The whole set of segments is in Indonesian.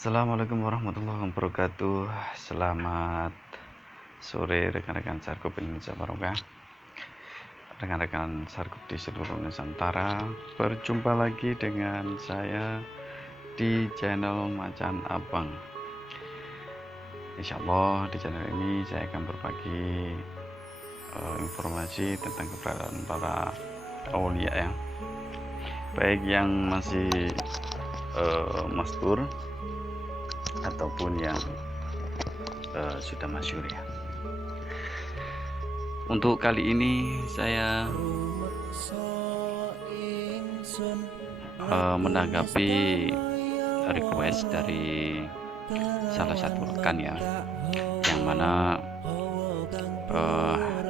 Assalamualaikum warahmatullahi wabarakatuh. Selamat sore rekan-rekan Sarkup Indonesia Barokah, rekan-rekan Sarkup di seluruh Nusantara. Berjumpa lagi dengan saya di channel Macan Abang. Insya Allah di channel ini saya akan berbagi informasi tentang keberadaan para aulia ya, baik yang masih mastur ataupun yang sudah masyhur ya. Untuk kali ini saya menanggapi request dari salah satu rekan ya, yang mana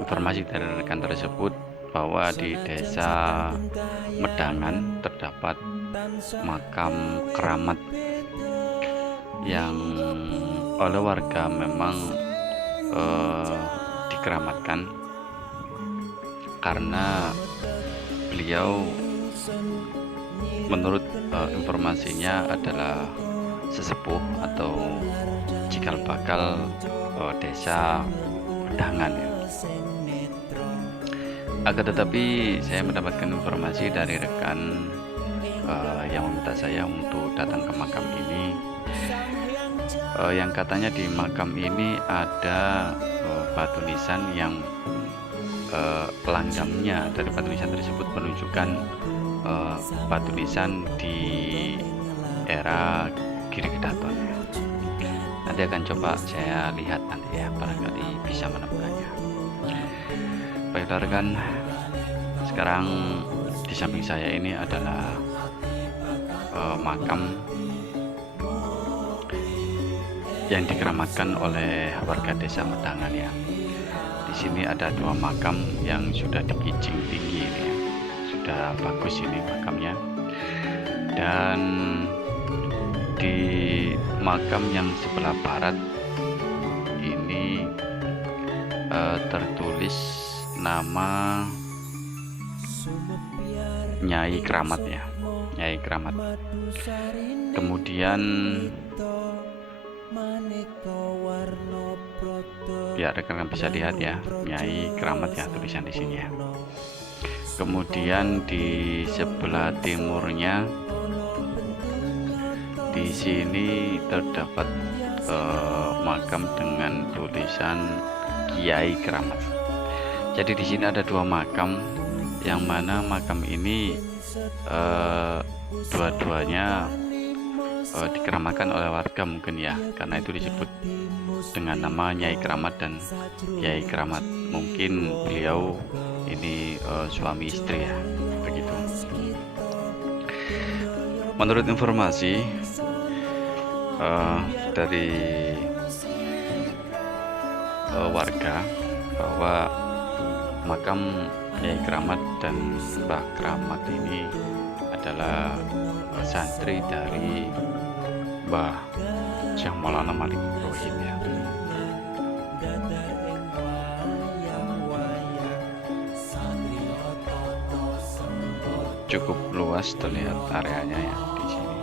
informasi dari rekan tersebut bahwa di desa Medangan terdapat makam keramat yang oleh warga memang dikeramatkan karena beliau menurut informasinya adalah sesepuh atau cikal bakal desa Medangan ya. Akan tetapi saya mendapatkan informasi dari rekan yang meminta saya untuk datang ke makam ini, yang katanya di makam ini ada batu nisan yang langgamnya dari batu nisan tersebut menunjukkan batu nisan di era Giri Kedaton ya. Nanti akan coba saya lihat nanti ya, barangkali bisa menemukannya. Baiklah rekan, sekarang di samping saya ini adalah makam yang dikeramatkan oleh warga desa Medangan ya. Di sini ada dua makam yang sudah dikicing tinggi ini ya. Sudah bagus ini makamnya. Dan di makam yang sebelah barat ini tertulis nama Nyai Keramat ya, Nyai Keramat. Kemudian ya rekan-rekan bisa lihat ya, Nyai Keramat ya tulisan di sini ya. Kemudian di sebelah timurnya di sini terdapat makam dengan tulisan Kiai Keramat. Jadi di sini ada dua makam, yang mana makam ini dua-duanya dikeramatkan oleh warga mungkin ya, karena itu disebut dengan nama Nyai Keramat dan Kiai Keramat. Mungkin beliau ini suami istri ya, begitu. Menurut informasi dari warga bahwa makam Nyai Keramat dan Mbah Keramat ini adalah santri dari Mbah Syekh Maulana Malik Ibrahim ya. Cukup luas terlihat areanya ya di sini.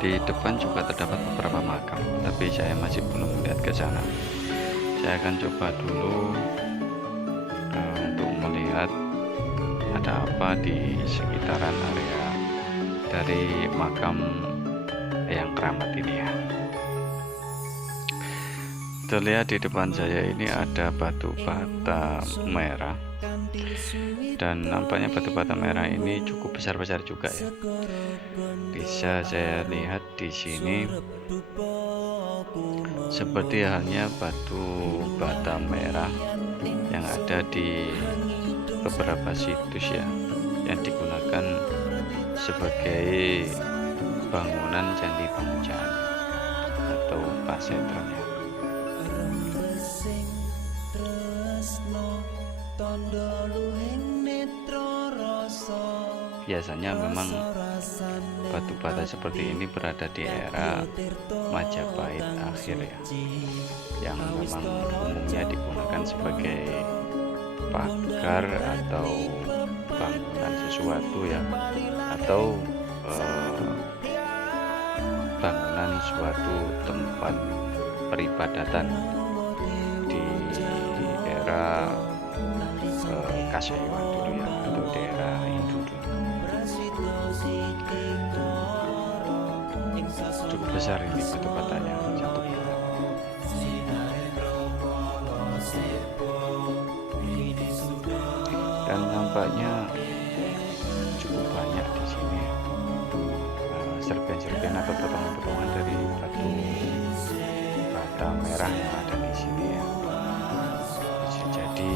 Di depan juga terdapat beberapa makam, tapi saya masih belum melihat ke sana. Saya akan coba dulu untuk melihat ada apa di sekitaran area dari makam yang keramat ini ya. Terlihat di depan saya ini ada batu bata merah, dan nampaknya batu bata merah ini cukup besar-besar juga ya. Bisa saya lihat di sini seperti halnya batu bata merah yang ada di beberapa situs ya, yang digunakan sebagai bangunan Candi Pangjan atau pasetron ya. Biasanya memang batu bata seperti ini berada di era Majapahit akhir ya, yang memang umumnya digunakan sebagai pagar atau bangunan sesuatu ya, atau bangunan suatu tempat peribadatan di era Kasewan dulu ya, atau daerah Hindu dulu. Cukup besar ini batu-batanya, satu buah. Dan nampaknya cukup banyak di sini serpihan-serpihan atau potongan-potongan dari batu bata merah yang ada di sini ya. Bisa jadi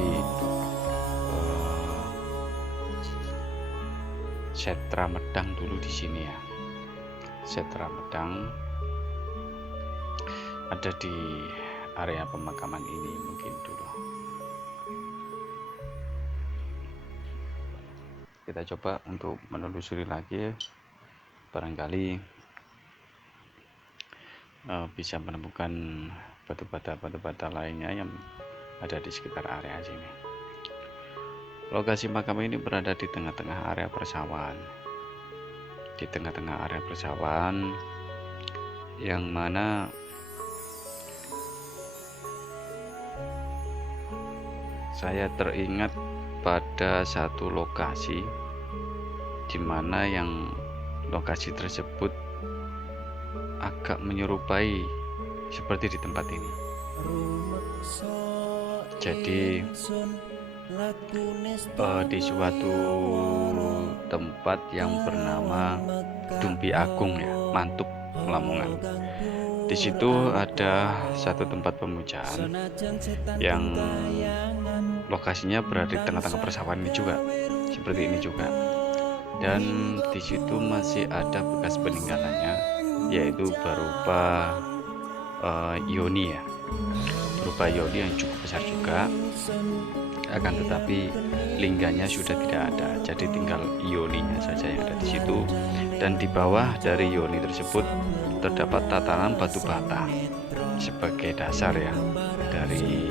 Setra Medang dulu di sini ya. Setra Medang ada di area pemakaman ini mungkin dulu. Kita coba untuk menelusuri lagi, barangkali bisa menemukan batu bata lainnya yang ada di sekitar area sini. Lokasi makam ini berada di tengah-tengah area persawahan. Di tengah-tengah area persawahan yang mana saya teringat pada satu lokasi di mana yang lokasi tersebut agak menyerupai seperti di tempat ini. Jadi di suatu tempat yang bernama Dumpi Agung ya, Mantuk, Lamongan. Di situ ada satu tempat pemujaan yang lokasinya berada di tengah-tengah persawahan ini juga, seperti ini juga. Dan di situ masih ada bekas peninggalannya, yaitu berupa yoni ya, berupa yoni yang cukup besar juga. Akan tetapi lingganya sudah tidak ada, jadi tinggal yoninya saja yang ada di situ. Dan di bawah dari yoni tersebut terdapat tatanan batu bata sebagai dasar ya dari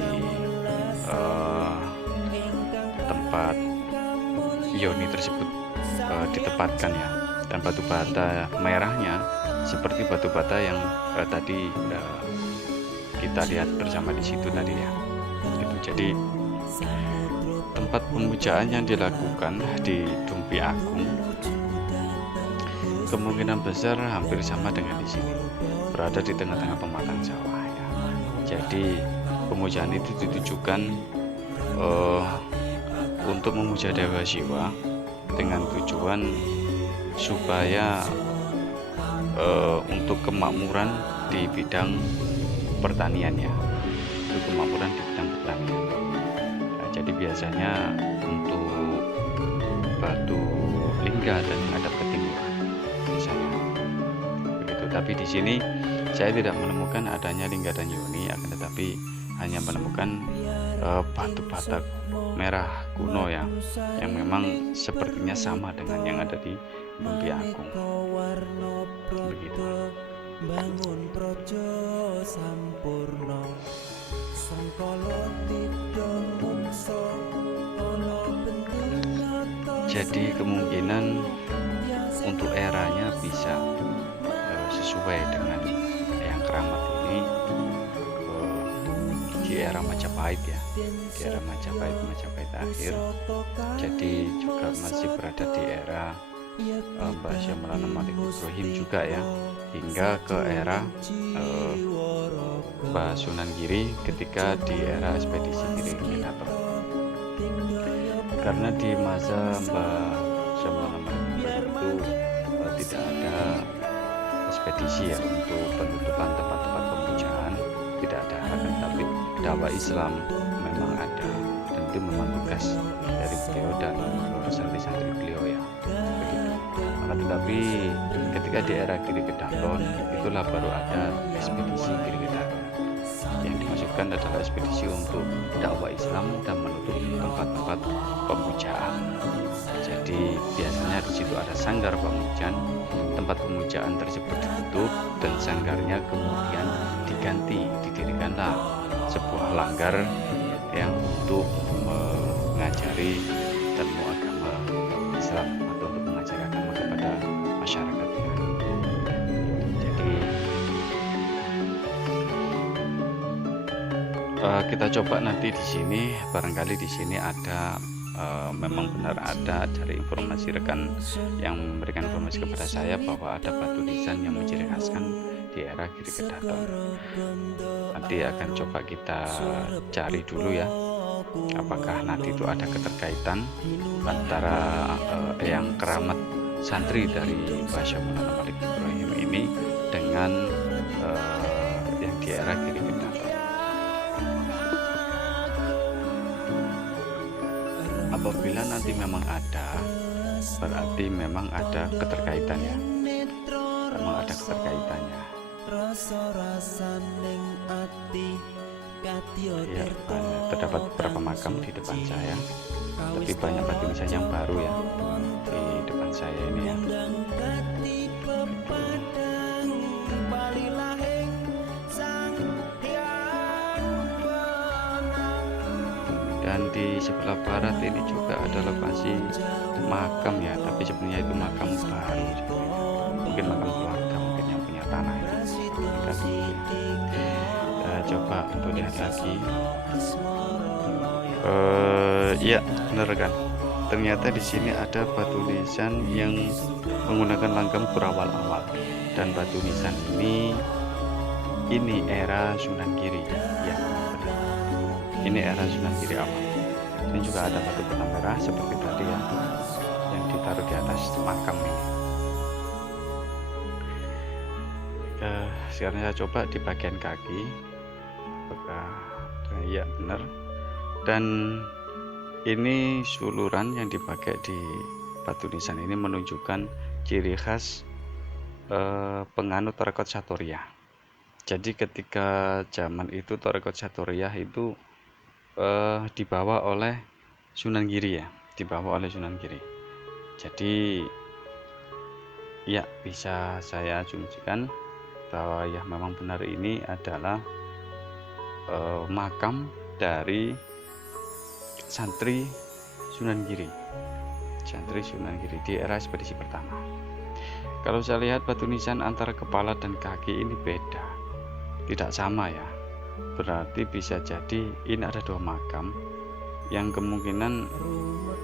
tempat yoni tersebut ditempatkan ya. Dan batu bata merahnya seperti batu bata yang tadi kita lihat bersama di situ tadi ya. Gitu. Jadi tempat pemujaan yang dilakukan di Dumpi Agung kemungkinan besar hampir sama dengan di sini, berada di tengah-tengah pematang sawah ya. Jadi pemujaan itu ditujukan untuk memuja Dewa Siwa dengan tujuan supaya untuk kemakmuran di bidang pertanian ya, untuk kemakmuran di bidang pertanian. Nah, jadi biasanya untuk batu lingga dan menghadap ke timur misalnya begitu. Tapi di sini saya tidak menemukan adanya lingga dan yoni, akan tetapi hanya menemukan batu bata merah kuno ya, yang memang sepertinya sama dengan yang ada di Dumpi Agung begitu. Jadi kemungkinan untuk eranya bisa sesuai dengan yang keramat ini di era Majapahit ya, di era Majapahit akhir. Jadi juga masih berada di era Mbah Syamrana Malik Ibrahim juga ya, hingga ke era Mbah Sunan Giri ketika di era ekspedisi Giri Kedaton. Karena di masa Mbah Syamrana Malik Ibrahim itu tidak ada ekspedisi ya untuk penutupan tempat-tempat pemujaan, tidak ada. Akan tapi dakwah Islam memang ada, dan itu memang tugas dari beliau dan santri-santri beliau ya begitu. Maka tetapi ketika di era Giri Kedaton itulah baru ada ekspedisi Giri Kedaton. Yang dimaksudkan adalah ekspedisi untuk dakwah Islam dan menutup tempat-tempat pemujaan. Jadi biasanya di situ ada sanggar pemujaan, tempat pemujaan tersebut ditutup dan sanggarnya kemudian diganti, didirikanlah sebuah langgar yang untuk mempelajari ilmu agama Islam atau untuk mengajar agama kepada masyarakatnya. Jadi kita coba nanti di sini, barangkali di sini ada memang benar ada dari informasi rekan yang memberikan informasi kepada saya bahwa ada batu nisan yang menciri khaskan di era Giri Kedaton. Nanti akan coba kita cari dulu ya, apakah nanti itu ada keterkaitan antara yang keramat santri dari Mbah Syamulana Malik Ibrahim ini dengan yang di era Giri Kedaton. Apabila nanti memang ada, berarti memang ada keterkaitan ya, memang ada keterkaitannya ya. Terdapat beberapa makam di depan saya, tapi banyak batu nisan yang baru ya di depan saya ini ya. Dan di sebelah barat ini juga ada lokasi makam ya, tapi sebenarnya itu makam baru, mungkin makam keluarga, mungkin yang punya tanah ya. Coba untuk lihat lagi. Ya benar kan, ternyata di sini ada batu nisan yang menggunakan langgam berawal-awal, dan batu nisan ini era Sunan Giri ya, benar. Ini era Sunan Giri awal. Ini juga ada batu benang merah seperti tadi ya, yang ditaruh di atas makam ini. Sekarang saya coba di bagian kaki, apakah ya benar. Dan ini suluran yang dipakai di batu nisan ini menunjukkan ciri khas penganut Torekot Satoriyah. Jadi ketika zaman itu Torekot Satoriyah itu dibawa oleh Sunan Giri ya, dibawa oleh Sunan Giri. Jadi ya bisa saya asumsikan bahwa ya memang benar ini adalah makam dari santri Sunan Giri, santri Sunan Giri di era ekspedisi pertama. Kalau saya lihat batu nisan antara kepala dan kaki ini beda, tidak sama ya. Berarti bisa jadi ini ada dua makam yang kemungkinan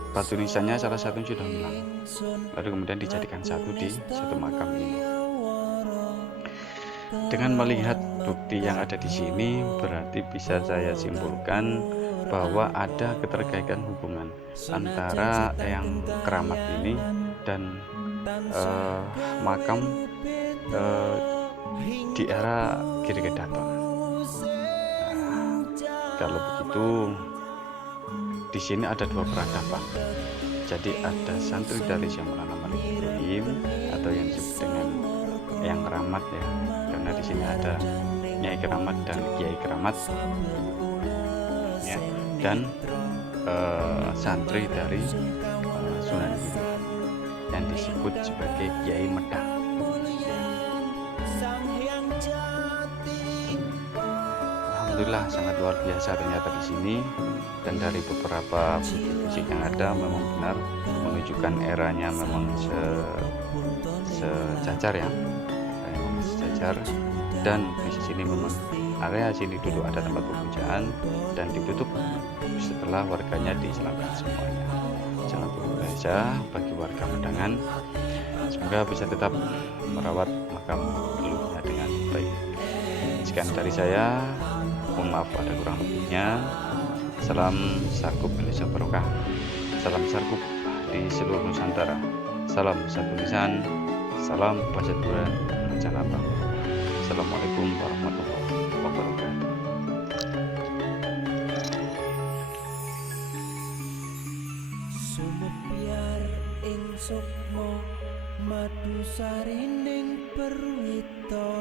batu nisannya salah satu sudah hilang, lalu kemudian dijadikan satu di satu makam ini. Dengan melihat bukti yang ada di sini, berarti bisa saya simpulkan bahwa ada keterkaitan hubungan antara yang keramat ini dan makam di era Giri Kedaton. Kalau begitu, di sini ada dua peradaban. Jadi ada santri dari Syamulana Malik Ibrahim atau yang disebut dengan yang keramat ya, karena di sini ada Nyai Keramat dan Kiai Keramat ya, dan santri dari Sunan Giri yang disebut sebagai Kiai Medang. Alhamdulillah sangat luar biasa ternyata di sini, dan dari beberapa bukti fisik yang ada memang benar menunjukkan eranya memang sejajar ya, memang sejajar. Dan di sini memang area sini dulu ada tempat pemujaan dan ditutup setelah warganya diislamkan semuanya. Jangan lupa saja bagi warga Medangan, semoga bisa tetap merawat makam leluhurnya dengan baik. Sekian dari saya, mohon maaf ada kurang lebihnya. Salam Sarkup Indonesia Barokah, salam Sarkup di seluruh Nusantara, salam satu lisan, salam Pancasila Janabah. Assalamualaikum warahmatullahi wabarakatuh. Sumebyar ing sukma madu sarining perwita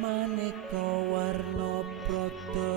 maneka warna prada